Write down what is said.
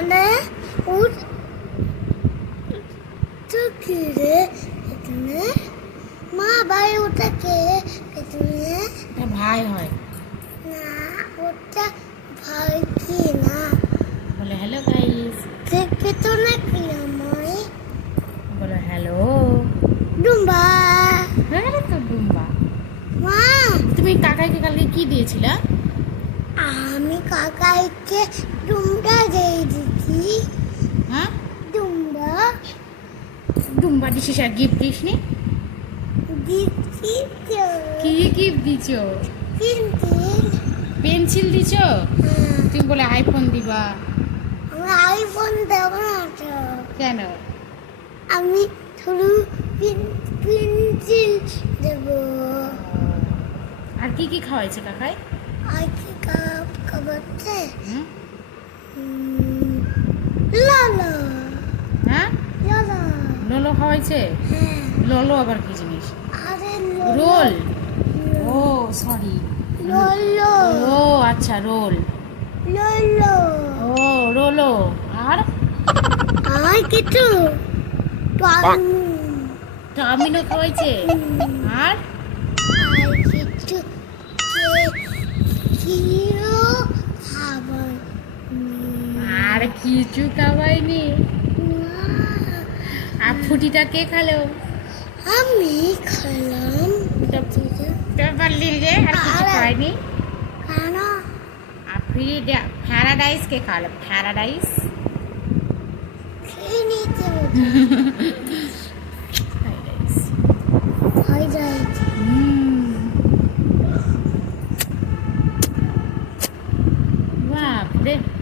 উঠ তো কি মা ভাই ওটা কে এটা ভাই হয় না ওটা ভাই কি না বলে হ্যালো গাইস দেখে তো না কি আমায় বলো হ্যালো ডুম্বা হ্যাঁ তো ডুম্বা মা তুমি কাকাইকে কালকে কি দিয়েছিলা? আমি কাকাইকে ডুমটা দিয়ে দিচ্ছি হ্যাঁ? ডুম্বা ডুমবা দিছিস আর গিফট দিসনি? দিচ্ছি তো। কি গিফট দিছো? কিন্তু পেন্সিল দিছো? তুমি বলে আইফোন দিবা। আমি আইফোন দেবো না তো। কেন? আমি শুধু পেন্সিল দেবো। আর কি কি খাওয়াইছে কাকাই? আর লালা হ্যাঁ লালা লোলো খাওয়াইছে? হ্যাঁ। লোলো আবার কি জিনিস? আরে রোল ও সরি ললো ও আচ্ছা রোল ললো ও রোলো আর? আর কিছু? চাউমিনও খাওয়াইছে? আর কিছু? আর কিছু খাওয়াইনি। আর ফুটিটা কে খালো? আমি খেলাম। পারলি যে আর কিছু কেন আর ফ্রি প্যারাডাইস কে খাওয়ালো? প্যারাডাইস খেয়ে নিতে 对。